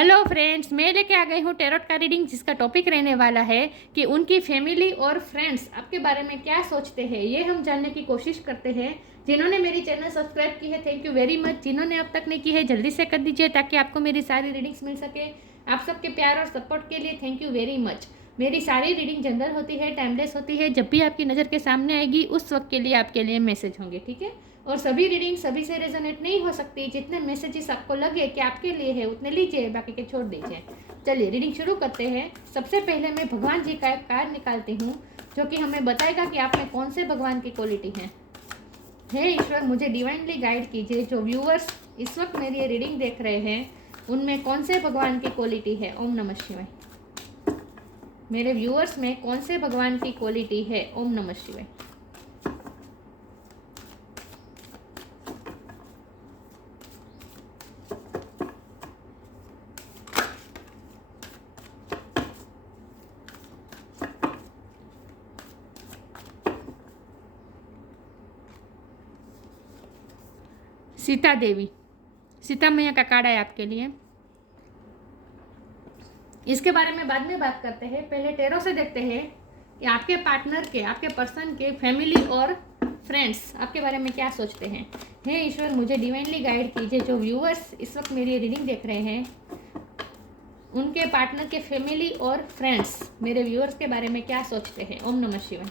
Hello friends, मैं लेके आ गई हूँ टैरोट का रीडिंग, जिसका टॉपिक रहने वाला है कि उनकी फैमिली और फ्रेंड्स आपके बारे में क्या सोचते हैं। ये हम जानने की कोशिश करते हैं। जिन्होंने मेरी चैनल सब्सक्राइब की है, थैंक यू वेरी मच। जिन्होंने अब तक नहीं की है, जल्दी से कर दीजिए ताकि आपको मेरी सारी रीडिंग्स मिल सके। आप सबके प्यार और सपोर्ट के लिए थैंक यू वेरी मच। मेरी सारी रीडिंग जनरल होती है, टाइमलेस होती है। जब भी आपकी नज़र के सामने आएगी उस वक्त के लिए आपके लिए मैसेज होंगे, ठीक है। और सभी रीडिंग सभी से रेजोनेट नहीं हो सकती। जितने मैसेजेस आपको लगे कि आपके लिए है उतने लीजिए, बाकी के छोड़ दीजिए। चलिए रीडिंग शुरू करते हैं। सबसे पहले मैं भगवान जी का एक कार्ड निकालती हूँ, जो कि हमें बताएगा कि आप में कौन से भगवान की क्वालिटी है। हे ईश्वर, मुझे डिवाइनली गाइड कीजिए। जो व्यूअर्स इस वक्त मेरी ये रीडिंग देख रहे हैं, उनमें कौन से भगवान की क्वालिटी है। ओम नमः शिवाय। मेरे व्यूअर्स में कौन से भगवान की क्वालिटी है। ओम नमः शिवाय। सीता देवी, सीता मैया का कार्ड है आपके लिए। इसके बारे में बाद में बात करते हैं। पहले टैरो से देखते हैं कि आपके पार्टनर के, आपके पर्सन के फैमिली और फ्रेंड्स आपके बारे में क्या सोचते हैं। हे ईश्वर, मुझे डिवाइनली गाइड कीजिए। जो व्यूअर्स इस वक्त मेरी रीडिंग देख रहे हैं, उनके पार्टनर के फैमिली और फ्रेंड्स मेरे व्यूअर्स के बारे में क्या सोचते हैं। ओम नमः शिवाय।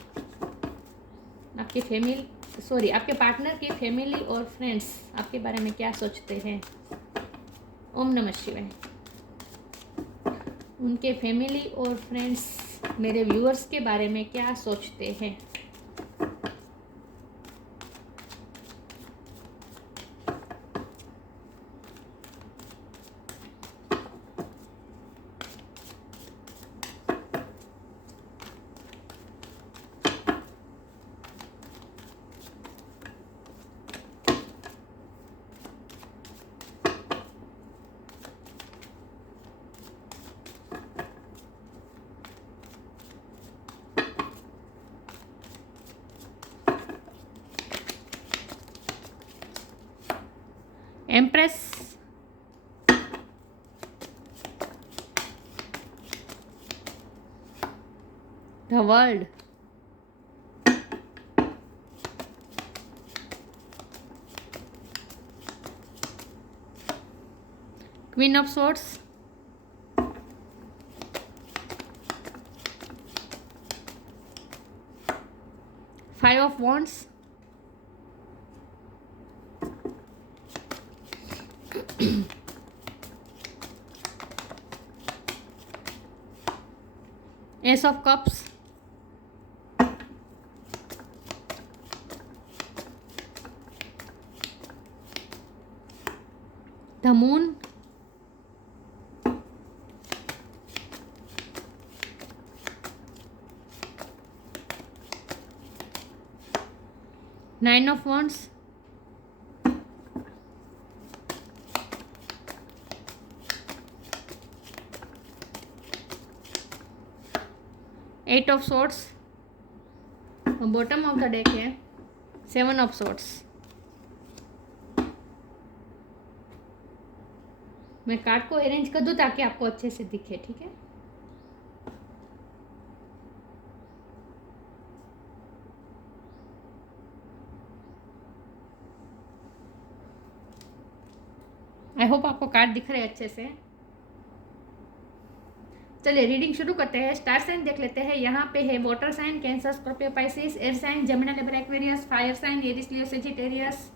आपकी फैमिली, आपके पार्टनर की फैमिली और फ्रेंड्स आपके बारे में क्या सोचते हैं। ओम नमः शिवाय। उनके फैमिली और फ्रेंड्स मेरे व्यूअर्स के बारे में क्या सोचते हैं। Empress, the world, queen of swords, five of wands, ace of cups, the moon, nine of wands, eight of swords, bottom of the deck है सेवन ऑफ सोर्ड्स। मैं कार्ड को अरेंज कर दूं ताकि आपको अच्छे से दिखे, ठीक है। आई होप आपको कार्ड दिख रहे हैं अच्छे से। चलिए रीडिंग शुरू करते हैं। स्टार साइन देख लेते हैं। यहाँ पे है water sign Cancer, Scorpio, Pisces, air sign Gemini, Libra, Aquarius, fire sign Aries, Leo, Sagittarius.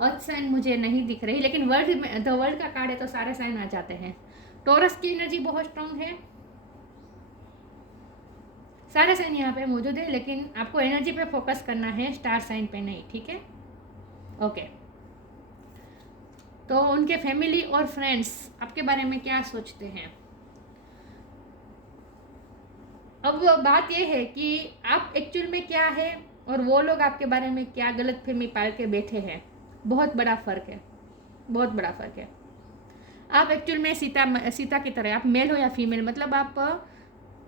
Earth sign मुझे नहीं दिख रही, लेकिन वर्ल्ड में द वर्ल्ड का कार्ड है तो सारे साइन आ जाते हैं। टॉरस की एनर्जी बहुत स्ट्रांग है। सारे साइन यहाँ पे मौजूद है, लेकिन आपको एनर्जी पे फोकस करना है, स्टार साइन पे नहीं, ठीक है। ओके, तो उनके फैमिली और फ्रेंड्स आपके बारे में क्या सोचते हैं। अब बात यह है कि आप एक्चुअल में क्या है और वो लोग आपके बारे में क्या गलतफहमी पाल के बैठे हैं। बहुत बड़ा फ़र्क है, बहुत बड़ा फ़र्क है। आप एक्चुअल में सीता की तरह, आप मेल हो या फीमेल, मतलब आप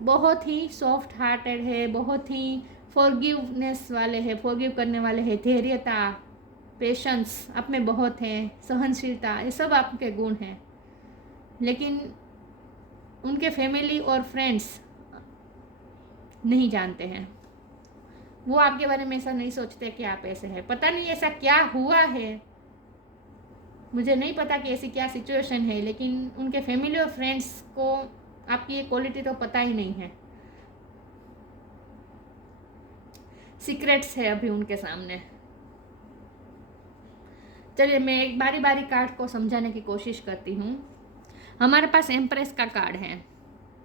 बहुत ही सॉफ्ट हार्टेड है, बहुत ही फॉरगिवनेस वाले हैं, फॉरगिव करने वाले हैं, धैर्यता, पेशेंस आप में बहुत है, सहनशीलता, ये सब आपके गुण हैं। लेकिन उनके फैमिली और फ्रेंड्स नहीं जानते हैं। वो आपके बारे में ऐसा नहीं सोचते कि आप ऐसे हैं। पता नहीं ऐसा क्या हुआ है, मुझे नहीं पता कि ऐसी क्या सिचुएशन है, लेकिन उनके फैमिली और फ्रेंड्स को आपकी ये क्वालिटी तो पता ही नहीं है। सीक्रेट्स है अभी उनके सामने। चलिए मैं एक बारी बारी कार्ड को समझाने की कोशिश करती हूँ। हमारे पास एम्प्रेस का कार्ड है।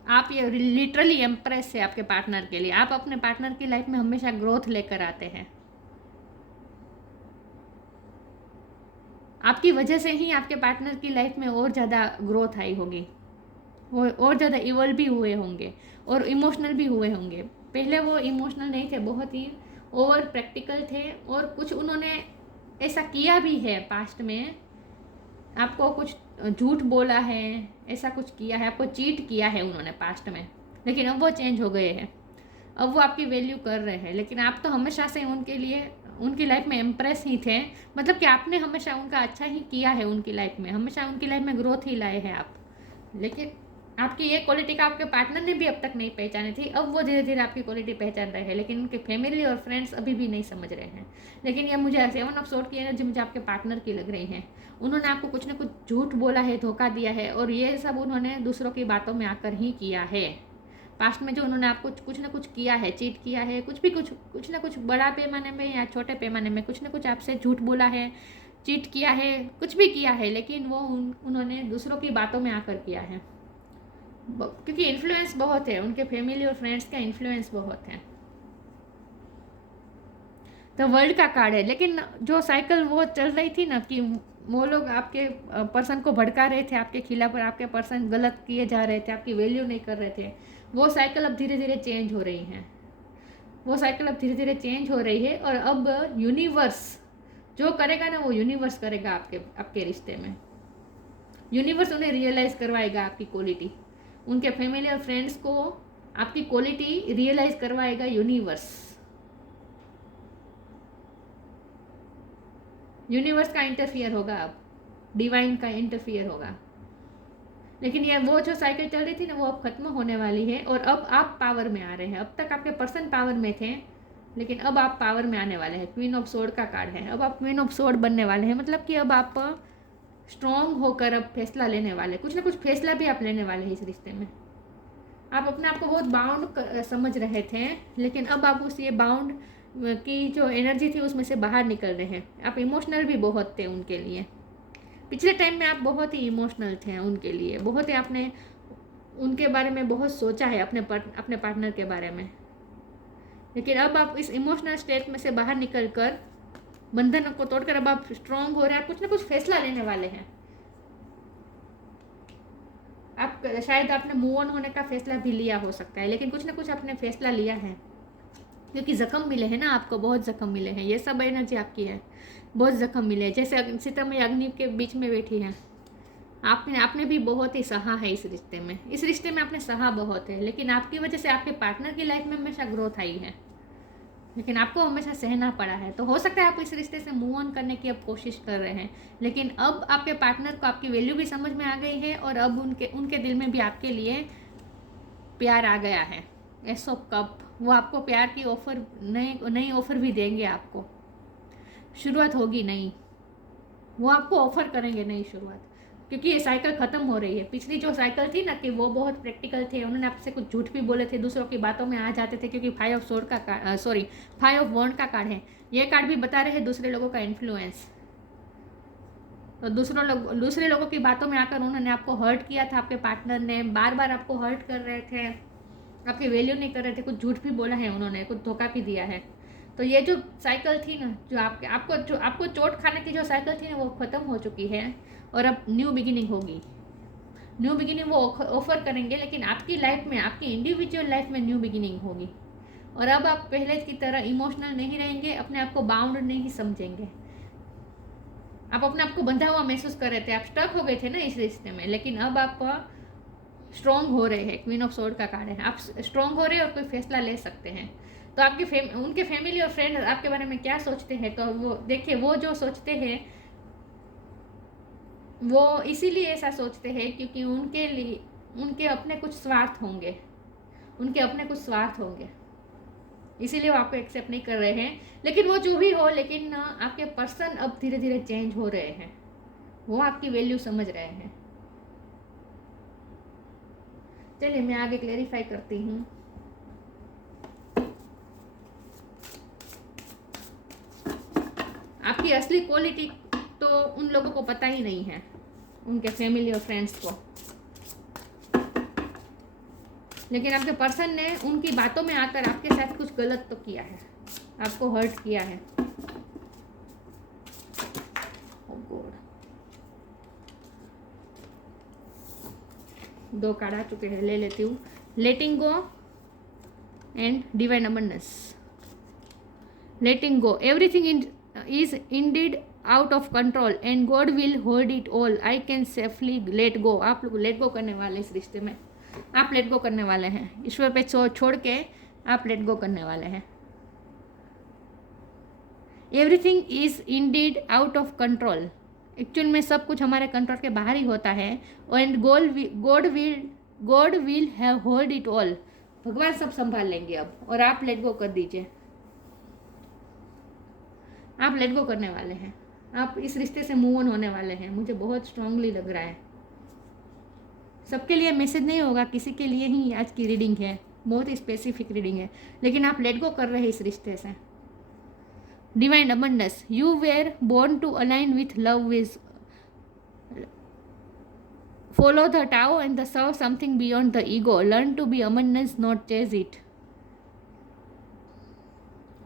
आप ये लिटरली एम्प्रेस है आपके पार्टनर के लिए। आप अपने पार्टनर की लाइफ में हमेशा ग्रोथ लेकर आते हैं। आपकी वजह से ही आपके पार्टनर की लाइफ में और ज़्यादा ग्रोथ आई होगी, वो और ज़्यादा इवॉल्व भी हुए होंगे और इमोशनल भी हुए होंगे। पहले वो इमोशनल नहीं थे, बहुत ही ओवर प्रैक्टिकल थे, और कुछ उन्होंने ऐसा किया भी है पास्ट में। आपको कुछ झूठ बोला है, ऐसा कुछ किया है, आपको चीट किया है उन्होंने पास्ट में, लेकिन अब वो चेंज हो गए हैं। अब वो आपकी वैल्यू कर रहे हैं, लेकिन आप तो हमेशा से उनके लिए उनकी लाइफ में इम्प्रेस ही थे। मतलब कि आपने हमेशा उनका अच्छा ही किया है उनकी लाइफ में, हमेशा उनकी लाइफ में ग्रोथ ही लाए हैं आप। लेकिन आपकी ये क्वालिटी का आपके पार्टनर ने भी अब तक नहीं पहचानी थी। अब वो धीरे धीरे आपकी क्वालिटी पहचान रहे हैं, लेकिन उनके फैमिली और फ्रेंड्स अभी भी नहीं समझ रहे हैं। लेकिन ये मुझे 7 ऑफ सोर्ड की एनर्जी मुझे आपके पार्टनर की लग रही है। उन्होंने आपको कुछ ना कुछ झूठ बोला है, धोखा दिया है, और ये सब उन्होंने दूसरों की बातों में आकर ही किया है। पास्ट में जो उन्होंने आपको कुछ ना कुछ किया है, चीट किया है, कुछ ना कुछ बड़ा पैमाने में या छोटे पैमाने में कुछ ना कुछ आपसे झूठ बोला है, चीट किया है, कुछ भी किया है, लेकिन वो उन्होंने दूसरों की बातों में आकर किया है। क्योंकि इन्फ्लुएंस बहुत है, उनके फैमिली और फ्रेंड्स का इन्फ्लुएंस बहुत है। तो वर्ल्ड का कार्ड है। लेकिन जो साइकिल वो चल रही थी ना, कि वो लोग आपके पर्सन को भड़का रहे थे आपके खिलाफ, और आपके पर्सन गलत किए जा रहे थे, आपकी वैल्यू नहीं कर रहे थे, वो साइकिल अब धीरे धीरे चेंज हो रही है। वो साइकिल अब धीरे धीरे चेंज हो रही है, और अब यूनिवर्स जो करेगा ना, वो यूनिवर्स करेगा आपके रिश्ते में। यूनिवर्स उन्हें रियलाइज़ करवाएगा आपकी क्वालिटी। उनके फैमिली और फ्रेंड्स को आपकी क्वालिटी रियलाइज़ करवाएगा यूनिवर्स। यूनिवर्स का इंटरफियर होगा, अब डिवाइन का इंटरफियर होगा। लेकिन ये वो जो साइकिल चल रही थी ना, वो अब खत्म होने वाली है, और अब आप पावर में आ रहे हैं। अब तक आपके पर्सन पावर में थे, लेकिन अब आप पावर में आने वाले हैं। क्वीन ऑफ सोर्ड का कार्ड है। अब आप क्वीन ऑफ सोर्ड बनने वाले हैं, मतलब कि अब आप स्ट्रॉन्ग होकर अब फैसला लेने वाले, कुछ ना कुछ फैसला भी आप लेने वाले हैं इस रिश्ते में। आप अपने आप को बहुत बाउंड समझ रहे थे, लेकिन अब आप उस ये बाउंड की जो एनर्जी थी उसमें से बाहर निकल रहे हैं। आप इमोशनल भी बहुत थे उनके लिए। पिछले टाइम में आप बहुत ही इमोशनल थे उनके लिए, बहुत ही आपने उनके बारे में बहुत सोचा है, अपने पार्टनर के बारे में। लेकिन अब आप इस इमोशनल स्टेट में से बाहर निकल कर, बंधन को तोड़कर अब आप स्ट्रॉन्ग हो रहे हैं। कुछ ना कुछ फैसला लेने वाले हैं आप। शायद आपने मूव ऑन होने का फैसला भी लिया हो सकता है, लेकिन कुछ ना कुछ आपने फैसला लिया है, क्योंकि जख्म मिले हैं ना आपको, बहुत जख्म मिले हैं। ये सब एनर्जी आपकी है, बहुत जख्म मिले हैं। जैसे सीता मैया अग्नि के बीच में बैठी है, आपने भी बहुत ही सहा है इस रिश्ते में। इस रिश्ते में आपने सहा बहुत है, लेकिन आपकी वजह से आपके पार्टनर की लाइफ में हमेशा ग्रोथ आई है, लेकिन आपको हमेशा सहना पड़ा है। तो हो सकता है आप इस रिश्ते से मूव ऑन करने की अब कोशिश कर रहे हैं, लेकिन अब आपके पार्टनर को आपकी वैल्यू भी समझ में आ गई है, और अब उनके दिल में भी आपके लिए प्यार आ गया है। एस ऑफ कप, वो आपको प्यार की ऑफर, नई ऑफर भी देंगे आपको। शुरुआत होगी नई, वो आपको ऑफर करेंगे नई शुरुआत, क्योंकि ये साइकिल ख़त्म हो रही है। पिछली जो साइकिल थी ना, कि वो बहुत प्रैक्टिकल थे, उन्होंने आपसे कुछ झूठ भी बोले थे, दूसरों की बातों में आ जाते थे, क्योंकि 5 ऑफ सोर्ड का कार्ड, 5 ऑफ वॉन्ड का कार्ड है। ये कार्ड भी बता रहे हैं दूसरे लोगों का इन्फ्लुएंस। तो दूसरे लोगों की बातों में आकर उन्होंने आपको हर्ट किया था। आपके पार्टनर ने बार बार आपको हर्ट कर रहे थे, आपकी वैल्यू नहीं कर रहे थे, कुछ झूठ भी बोला है उन्होंने, कुछ धोखा भी दिया है। तो ये जो साइकिल थी ना, जो आपको चोट खाने की जो साइकिल थी ना, वो ख़त्म हो चुकी है, और अब न्यू बिगिनिंग होगी। न्यू बिगिनिंग वो ऑफर करेंगे, लेकिन आपकी लाइफ में, आपकी इंडिविजुअल लाइफ में न्यू बिगिनिंग होगी। और अब आप पहले की तरह इमोशनल नहीं रहेंगे, अपने आप को बाउंड नहीं समझेंगे। आप अपने आप को बंधा हुआ महसूस कर रहे थे, आप स्टक हो गए थे ना इस रिश्ते में, लेकिन अब आप स्ट्रॉन्ग हो रहे हैं। क्वीन ऑफ सोर्ड का कार्ड है, आप स्ट्रॉन्ग हो रहे हैं और कोई फैसला ले सकते हैं। तो उनके फैमिली और फ्रेंड आपके बारे में क्या सोचते हैं, तो वो देखिए, वो जो सोचते हैं वो इसीलिए ऐसा सोचते हैं क्योंकि उनके लिए उनके अपने कुछ स्वार्थ होंगे, इसीलिए वो आपको एक्सेप्ट नहीं कर रहे हैं। लेकिन वो जो भी हो, लेकिन आपके पर्सन अब धीरे धीरे चेंज हो रहे हैं, वो आपकी वैल्यू समझ रहे हैं। चलिए मैं आगे क्लेरिफाई करती हूँ। आपकी असली क्वालिटी तो उन लोगों को पता ही नहीं है, उनके फैमिली और फ्रेंड्स को, लेकिन आपके पर्सन ने उनकी बातों में आकर आपके साथ कुछ गलत तो किया है, आपको हर्ट किया है। oh God. 2 कार्ड आ चुके हैं, ले लेती हूँ। Letting go and divine abundance. Letting go, everything is indeed out of control and God will hold it all. I can safely let go. आप लोग लेट गो करने वाले इस रिश्ते में, आप लेट गो करने वाले हैं, ईश्वर पे छोड़ के आप लेट गो करने वाले हैं। Everything is Indeed out of control, actual में सब कुछ हमारे कंट्रोल के बाहर ही होता है। And God will have hold it all, भगवान सब संभाल लेंगे अब, और आप लेट गो कर दीजिए। आप लेट गो करने वाले हैं, आप इस रिश्ते से मूव ऑन होने वाले हैं, मुझे बहुत स्ट्रांगली लग रहा है। सबके लिए मैसेज नहीं होगा, किसी के लिए ही आज की रीडिंग है, बहुत ही स्पेसिफिक रीडिंग है, लेकिन आप लेट गो कर रहे हैं इस रिश्ते से। Divine abundance, you were born to align with love which follow the Tao and the serve something beyond the ego. Learn to be abundance, not chase it.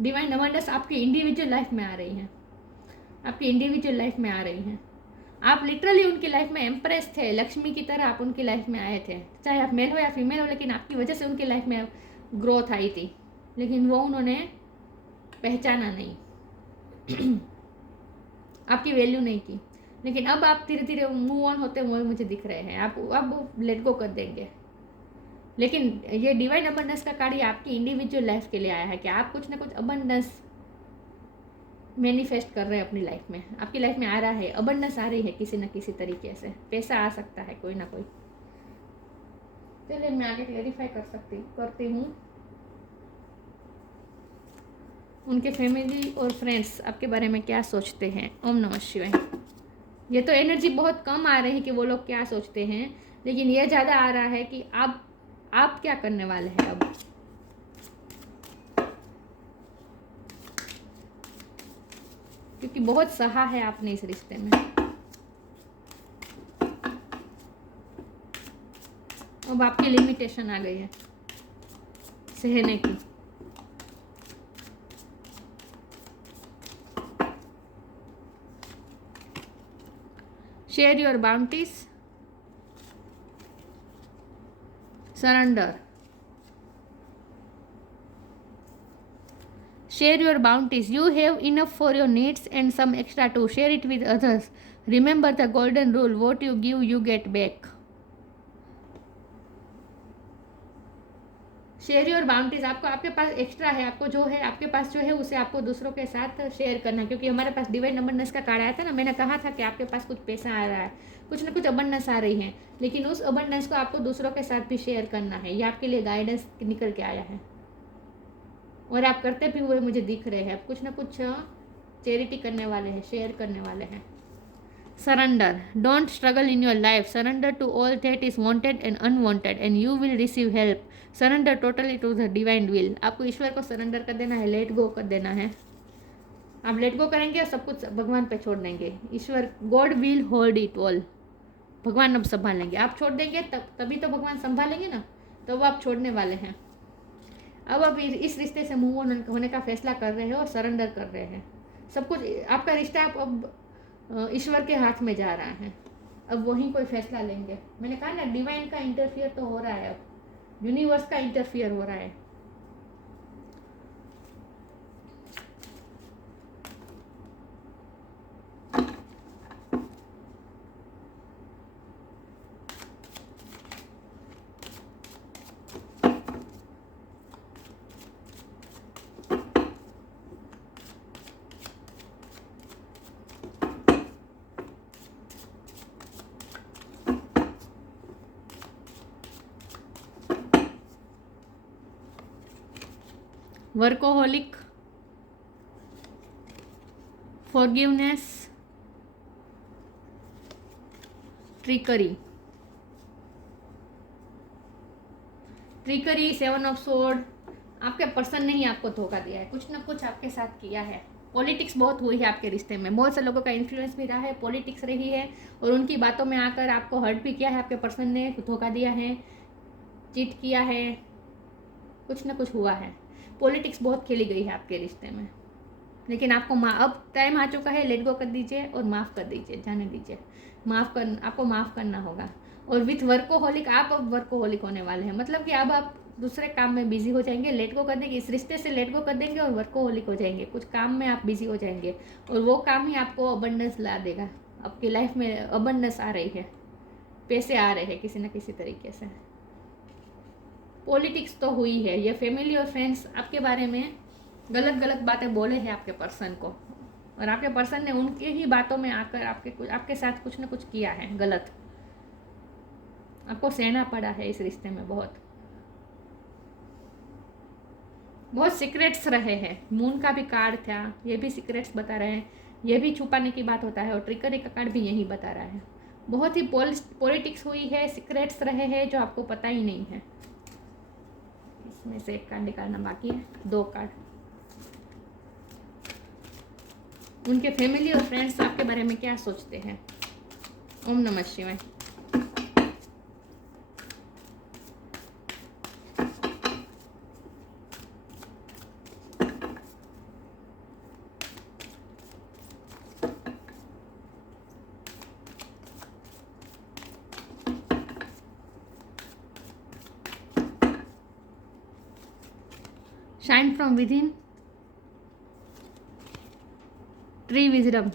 Divine abundance आपकी individual life में आ रही है, आपकी individual life में आ रही हैं। आप literally उनकी लाइफ में एम्प्रेस थे, लक्ष्मी की तरह आप उनकी लाइफ में आए थे, चाहे आप मेल हो या फीमेल हो, लेकिन आपकी वजह से उनकी लाइफ में ग्रोथ आई थी, लेकिन वो उन्होंने पहचाना नहीं आपकी वैल्यू नहीं की। लेकिन अब आप धीरे धीरे मूव ऑन होते हुए मुझे दिख रहे हैं, आप अब लेट गो कर देंगे। लेकिन ये डिवाइन अबंडेंस का कार्ड आपकी इंडिविजुअल लाइफ के लिए आया है कि आप कुछ ना कुछ अबंडेंस मैनिफेस्ट कर रहे हैं अपनी लाइफ में, आपकी लाइफ में आ रहा है, अबंडेंस आ रही है किसी न किसी तरीके से, पैसा आ सकता है कोई ना कोई। चलिए मैं आगे क्लेरिफाई करती हूँ। उनके फैमिली और फ्रेंड्स आपके बारे में क्या सोचते हैं। ओम नमः शिवाय। ये तो एनर्जी बहुत कम आ रही है कि वो लोग क्या सोचते हैं, लेकिन ये ज़्यादा आ रहा है कि आप क्या करने वाले हैं अब। क्योंकि बहुत सहा है आपने इस रिश्ते में, अब आपकी लिमिटेशन आ गई है सहने की। Share your bounties, surrender. Share your bounties. You have enough for your needs and some extra too. Share it with others. Remember the golden rule. What you give, you get back. Share your bounties, आपको आपके पास extra है, आपको जो है आपके पास जो है उसे आपको दूसरों के साथ शेयर करना। क्योंकि हमारे पास डिवाइन अबंडेंस का कार्ड आया था ना, मैंने कहा था कि आपके पास कुछ पैसा आ रहा है, कुछ ना कुछ अबंडेंस आ रही है, लेकिन उस अबंडेंस को आपको दूसरों के साथ भी शेयर करना है। ये आपके लिए गाइडेंस निकल के आया है और आप करते भी हुए मुझे दिख रहे हैं। आप कुछ ना कुछ चैरिटी करने वाले हैं, शेयर करने वाले हैं। Surrender, don't struggle in your life, surrender to all that is wanted and unwanted and you will receive help. Surrender totally to the divine will, आपको ईश्वर को सरेंडर कर देना है, लेट गो कर देना है। आप लेट गो करेंगे और सब कुछ भगवान पे छोड़ देंगे। ईश्वर, God will hold it all, भगवान अब संभालेंगे। आप छोड़ देंगे तभी तो भगवान संभालेंगे ना, तो वो आप छोड़ने वाले हैं। अब आप इस रिश्ते से मूव ऑन होने का फैसला कर रहे हो और सरेंडर कर रहे हैं। सब कुछ आपका रिश्ता अब ईश्वर के हाथ में जा रहा है, अब वही कोई फैसला लेंगे। मैंने कहा ना, डिवाइन का इंटरफियर तो हो रहा है, अब यूनिवर्स का इंटरफियर हो रहा है। Workaholic, forgiveness, trickery. Trickery, 7 of sword, आपके पर्सन ने ही आपको धोखा दिया है, कुछ ना कुछ आपके साथ किया है। पॉलिटिक्स बहुत हुई है आपके रिश्ते में, बहुत से लोगों का इन्फ्लुएंस भी रहा है, पॉलिटिक्स रही है और उनकी बातों में आकर आपको हर्ट भी किया है, आपके पर्सन ने धोखा दिया है, चीट किया है, कुछ ना कुछ हुआ है। पॉलिटिक्स बहुत खेली गई है आपके रिश्ते में, लेकिन आपको अब टाइम आ चुका है, लेट गो कर दीजिए और माफ़ कर दीजिए, जाने दीजिए। आपको माफ़ करना होगा। और विथ वर्कोहोलिक, आप अब वर्कोहोलिक होने वाले हैं, मतलब कि अब आप दूसरे काम में बिजी हो जाएंगे, लेट गो कर देंगे, इस रिश्ते से लेट गो कर देंगे और वर्कोहोलिक हो जाएंगे, कुछ काम में आप बिजी हो जाएंगे और वो काम ही आपको अबंडेंस ला देगा। आपकी लाइफ में अबंडेंस आ रही है, पैसे आ रहे हैं किसी न किसी तरीके से। पॉलिटिक्स तो हुई है, ये फैमिली और फ्रेंड्स आपके बारे में गलत गलत बातें बोले हैं आपके पर्सन को, और आपके पर्सन ने उनके ही बातों में आकर आपके साथ कुछ ना कुछ किया है गलत। आपको सहना पड़ा है इस रिश्ते में, बहुत सीक्रेट्स रहे हैं। मून का भी कार्ड था, ये भी सीक्रेट्स बता रहे हैं, ये भी छुपाने की बात होता है, और ट्रिकरी का कार्ड भी यही बता रहा है। बहुत ही पॉलिटिक्स हुई है, सीक्रेट्स रहे हैं जो आपको पता ही नहीं है। इसमें से एक कार्ड निकालना बाकी है, 2 कार्ड। उनके फैमिली और फ्रेंड्स आपके बारे में क्या सोचते हैं। ओम नमः शिवाय। Shine from with in, tree wisdom,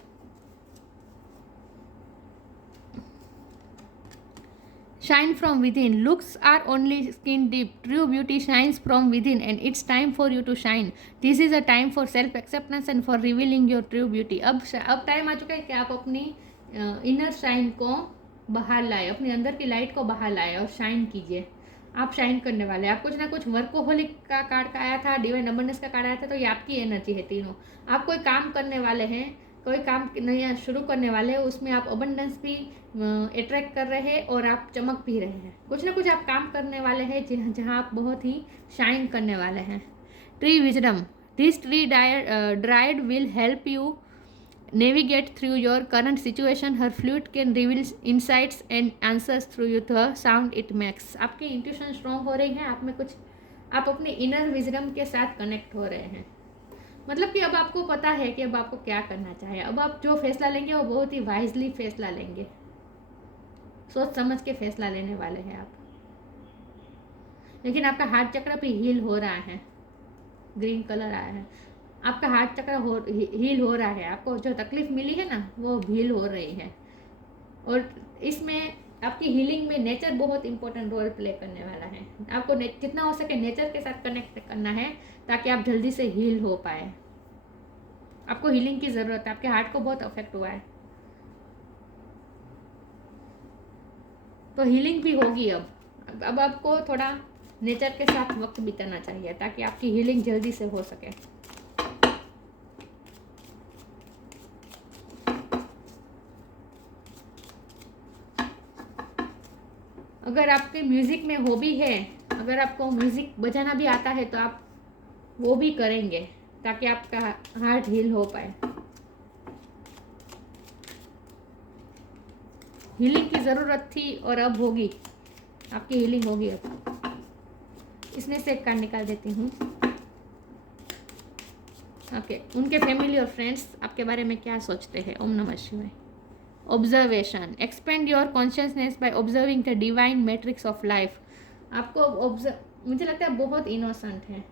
shine from within. Looks are only skin deep. True beauty shines from within, and it's time for you to shine. This is a time for self acceptance and for revealing your true beauty. अब time आ चुका है कि आप अपनी inner shine को बाहर लाए, अपने अंदर की लाइट को बाहर लाए और शाइन कीजिए। आप शाइन करने वाले हैं। आप कुछ ना कुछ, वर्कोहोलिक का कार्ड आया था, डिवाइन अबंडेंस का कार्ड आया था, तो ये आपकी एनर्जी है तीनों। आप कोई काम करने वाले हैं, कोई काम नया शुरू करने वाले हैं, उसमें आप अबंडेंस भी अट्रैक्ट कर रहे हैं और आप चमक भी रहे हैं। कुछ ना कुछ आप काम करने वाले हैं जहाँ आप बहुत ही शाइन करने वाले हैं। Tree wisdom, this tree dried will help you navigate through your current situation. Her flute can reveal insights and answers through the sound it makes. आपकी इंट्यूशन स्ट्रॉन्ग हो रही है, आप में कुछ, आप अपने इनर विजडम के साथ कनेक्ट हो रहे हैं। मतलब कि अब आपको पता है कि अब आपको क्या करना चाहिए। अब आप जो फैसला लेंगे वो बहुत ही वाइजली फैसला लेंगे, सोच समझ के फैसला लेने वाले हैं आप। लेकिन आपका हार्ट चक्र भी हील हो रहा है, ग्रीन कलर आया है, आपका हार्ट चक्र हील हो रहा है। आपको जो तकलीफ मिली है ना वो हील हो रही है, और इसमें आपकी हीलिंग में नेचर बहुत इंपॉर्टेंट रोल प्ले करने वाला है। आपको जितना हो सके नेचर के साथ कनेक्ट करना है ताकि आप जल्दी से हील हो पाए। आपको हीलिंग की ज़रूरत है, आपके हार्ट को बहुत अफेक्ट हुआ है, तो हीलिंग भी होगी। अब आपको थोड़ा नेचर के साथ वक्त बिताना चाहिए ताकि आपकी हीलिंग जल्दी से हो सके। अगर आपके म्यूज़िक में हॉबी है, अगर आपको म्यूज़िक बजाना भी आता है तो आप वो भी करेंगे ताकि आपका हार्ट हील हो पाए। हीलिंग की ज़रूरत थी और अब होगी, आपकी हीलिंग होगी। अब इसमें से एक कार्ड निकाल देती हूँ। ओके, उनके फैमिली और फ्रेंड्स आपके बारे में क्या सोचते हैं। ओम नमः शिवाय। Observation, expand your consciousness by observing the divine matrix of life. आपको मुझे लगता है बहुत इनोसेंट है।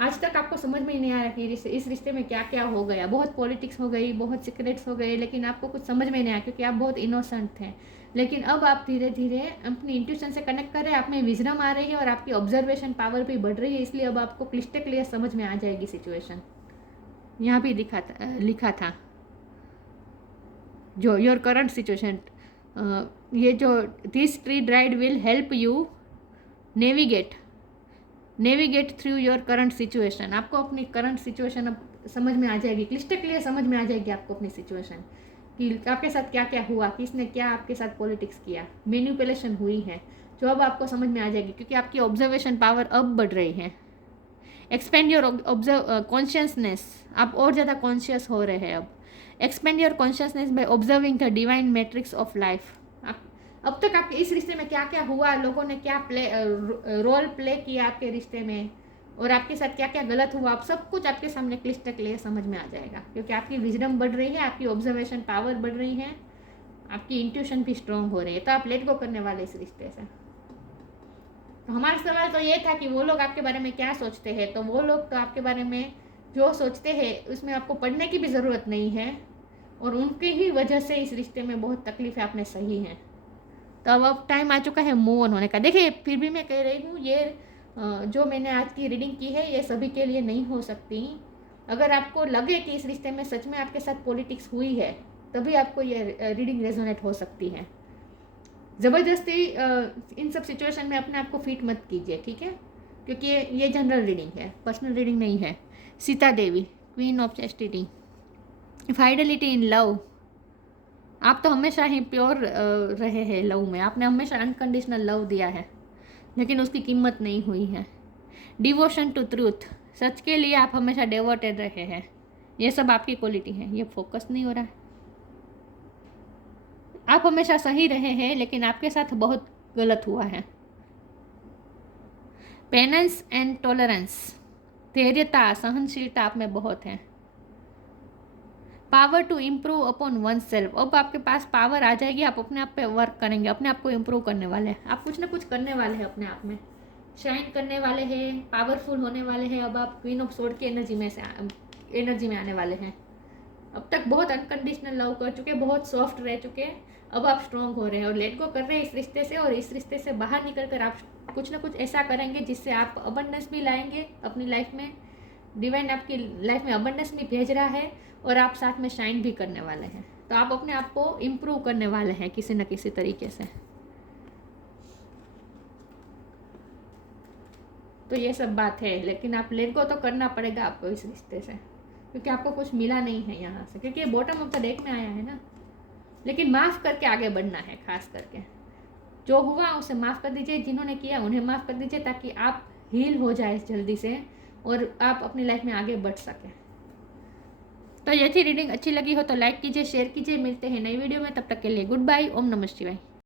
आज तक आपको समझ में ही नहीं आ रहा कि इस रिश्ते में क्या क्या हो गया। बहुत पॉलिटिक्स हो गई, बहुत सीक्रेट्स हो गए, लेकिन आपको कुछ समझ में नहीं आया क्योंकि आप बहुत इनोसेंट थे। लेकिन अब आप धीरे धीरे अपनी इंट्यूशन से कनेक्ट कर रहे हैं, आप में विजडम आ रही है और आपकी ऑब्जर्वेशन पावर भी बढ़ रही है, इसलिए अब आपको क्लिस्टर क्लियर समझ में आ जाएगी सिचुएशन। यहाँ भी लिखा था जो योर करंट सिचुएशन, ये जो this tree dried will help you navigate navigate through your current situation, आपको अपनी करंट सिचुएशन अब समझ में आ जाएगी, क्लिस्टर क्लियर समझ में आ जाएगी आपको अपनी सिचुएशन कि आपके साथ क्या क्या हुआ, किसने क्या आपके साथ पॉलिटिक्स किया, मैनिपुलेशन हुई है, जो अब आपको समझ में आ जाएगी क्योंकि आपकी ऑब्जर्वेशन पावर अब बढ़ रही है। एक्सपेंड योर कॉन्शियसनेस, आप और ज़्यादा कॉन्शियस हो रहे हैं अब। Expand your consciousness by observing the divine matrix of life. अब तक आपके इस रिश्ते में क्या क्या हुआ, लोगों ने क्या रोल प्ले किया आपके रिश्ते में, और आपके साथ क्या क्या गलत हुआ, आप सब कुछ आपके सामने क्लिस्टर क्लियर समझ में आ जाएगा क्योंकि आपकी विजडम बढ़ रही है, आपकी ऑब्जर्वेशन पावर बढ़ रही है, आपकी इंट्यूशन भी स्ट्रांग हो रही है। तो आप लेट गो करने वाले इस रिश्ते से। तो हमारा सवाल तो ये था कि वो लोग आपके बारे में क्या सोचते हैं। तो वो लोग तो आपके बारे में जो सोचते हैं उसमें आपको पढ़ने की भी ज़रूरत नहीं है, और उनकी ही वजह से इस रिश्ते में बहुत तकलीफें आपने सही हैं। तो अब टाइम आ चुका है मूव ऑन होने का। देखिए फिर भी मैं कह रही हूँ, ये जो मैंने आज की रीडिंग की है ये सभी के लिए नहीं हो सकती। अगर आपको लगे कि इस रिश्ते में सच में आपके साथ पॉलिटिक्स हुई है तभी आपको ये रीडिंग रेजोनेट हो सकती है। ज़बरदस्ती इन सब सिचुएशन में अपने आप को फिट मत कीजिए, ठीक है, क्योंकि ये जनरल रीडिंग है, पर्सनल रीडिंग नहीं है। Sita Devi, queen of chastity, fidelity in love, आप तो हमेशा ही प्योर रहे हैं लव में, आपने हमेशा अनकंडीशनल लव दिया है लेकिन उसकी कीमत नहीं हुई है। डिवोशन टू ट्रूथ, सच के लिए आप हमेशा डिवोटेड रहे हैं, ये सब आपकी क्वालिटी है। ये फोकस नहीं हो रहा है, आप हमेशा सही रहे हैं लेकिन आपके साथ बहुत गलत हुआ है। पेनेंस एंड टॉलरेंस, धैर्यता सहनशीलता आप में बहुत है। Power to improve upon oneself, अब आपके पास पावर आ जाएगी, आप अपने आप पे वर्क करेंगे, अपने आप को इम्प्रूव करने वाले हैं, आप कुछ ना कुछ करने वाले हैं, अपने आप में शाइन करने वाले हैं, पावरफुल होने वाले हैं। अब आप क्वीन ऑफ सोर्ड की एनर्जी में आने वाले हैं। अब तक बहुत अनकंडीशनल लव कर चुके, बहुत सॉफ्ट रह चुके, अब आप स्ट्रॉन्ग हो रहे हैं और लेट गो कर रहे हैं इस रिश्ते से, और इस रिश्ते से बाहर निकल कर आप कुछ ना कुछ ऐसा करेंगे जिससे आप अबंडेंस भी लाएंगे अपनी लाइफ में। डिवाइन आपकी लाइफ में अबंडेंस भी भेज रहा है और आप साथ में शाइन भी करने वाले हैं। तो आप अपने आप को इम्प्रूव करने वाले हैं किसी न किसी तरीके से। तो ये सब बात है, लेकिन आप लेट गो तो करना पड़ेगा आपको इस रिश्ते से, क्योंकि आपको कुछ मिला नहीं है यहाँ से, क्योंकि ये बॉटम ऑफ द डेक में आया है ना। लेकिन माफ़ करके आगे बढ़ना है, खास करके जो हुआ उसे माफ़ कर दीजिए, जिन्होंने किया उन्हें माफ़ कर दीजिए, ताकि आप हील हो जाए जल्दी से और आप अपनी लाइफ में आगे बढ़ सकें। तो ये थी रीडिंग, अच्छी लगी हो तो लाइक कीजिए, शेयर कीजिए। मिलते हैं नई वीडियो में, तब तक के लिए गुड बाय। ओम नमः शिवाय।